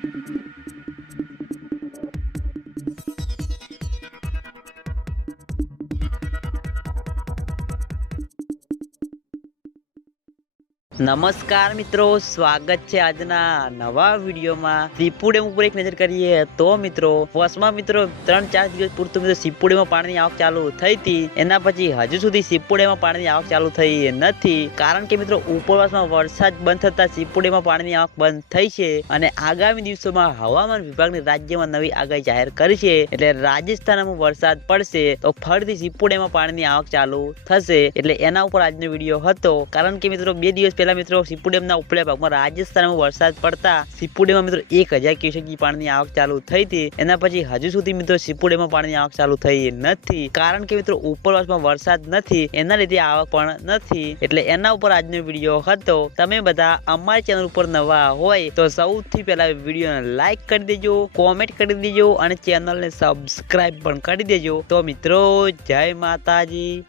Thank you. નમસ્કાર મિત્રો, સ્વાગત છે આજના નવા વિડીયોમાં. સીપુડેમ ઉપર એક નજર કરીએ તો મિત્રો ફર્સ્ટમાં મિત્રો, ત્રણ ચાર દિવસ પૂરતું મિત્રો સીપુડેમાં પાણીની આવક ચાલુ થઈ હતી. એના પછી હજુ સુધી સીપુડેમાં પાણીની આવક ચાલુ થઈ નથી. કારણ કે મિત્રો, ઉપરવાસમાં વરસાદ બંધ થતા સીપુડેમાં પાણીની આવક બંધ થઈ છે અને આગામી દિવસોમાં હવામાન વિભાગની રાજ્યમાં નવી આગાહી જાહેર કરી છે. એટલે રાજસ્થાનમાં વરસાદ પડશે તો ફરીથી સીપુડેમાં પાણીની આવક ચાલુ થશે. એટલે એના ઉપર આજનો વીડિયો હતો. કારણ કે મિત્રો, બે દિવસ પહેલા મિત્રો સીપુ ડેમના ભાગમાં રાજસ્થાનમાં વરસાદ પડતા સીપુ મિત્રો એક હજાર ક્યુસેક પાણીની આવક ચાલુ થઈ હતી. એના પછી હજુ સુધી મિત્રો સીપુ પાણીની આવક ચાલુ થઈ નથી. કારણ કે મિત્રો ઉપરવાસમાં વરસાદ નથી. એના લીધે આવક પણ નથી. એટલે એના ઉપર આજનો વીડિયો હતો. તમે બધા અમારી ચેનલ ઉપર નવા હોય તો સૌથી પહેલા વિડીયોને લાઈક કરી દેજો, કોમેન્ટ કરી દેજો અને ચેનલને સબસ્ક્રાઈબ પણ કરી દેજો. તો મિત્રો, જય માતાજી.